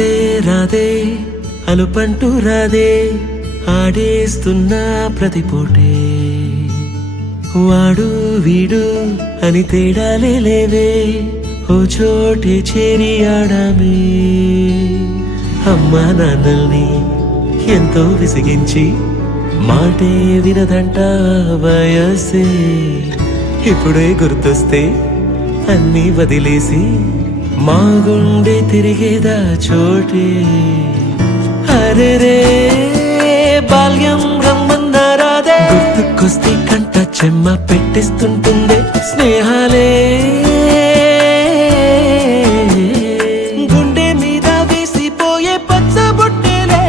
అలుపే రాదే అలుపంటూ రాదే ఆడేస్తున్నా ప్రతి పూటే వాడు వీడు అని తేడాలే లేవే ఓ చోటే చేరి ఆడామే అమ్మా నాన్నల్ని ఎంతో విసిగించి మాటే వినదంట వయసే ఇప్పుడే గుర్తొస్తే అన్నీ వదిలేసి మా గుండె తిరిగేదా చోటే అరెరే బాల్యం రమ్మన్నారాదే గుర్తుకొస్తే కంట చెమ్మ పెట్టిస్తుంటుందే స్నేహాలే గుండె మీద వేసిపోయే పచ్చబొట్టెలే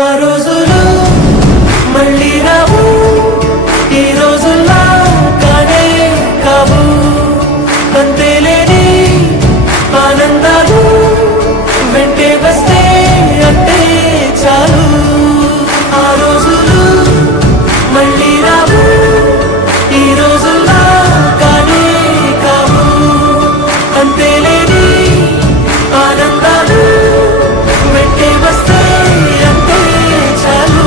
ఆ రోజులు మళ్ళీ రావు ఈ రోజుల్లా కానే కావు అంతేలేని ఆనందాలు వెంటే వస్తే అంటే చాలు ఆ రోజులు మళ్ళీ రావు ఈ రోజుల్లా కానే కావు అంతేలేని ఆనందాలు వెంటే వస్తే అంటే చాలు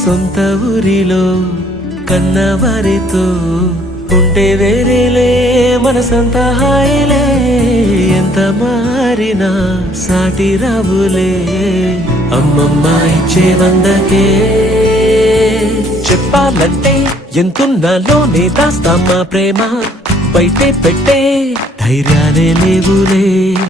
సొంత ఊరిలో కన్నవారితో ఉంటే వేరేలే మనసంత హాయిలే ఎంత మారినా సాటి రావులే అమ్మమ్మ ఇచ్చే వందకే చెప్పాలంటే ఎంతున్నాలోనే దాస్తామా ప్రేమ బయటే పెట్టే ధైర్యాలే లేవులే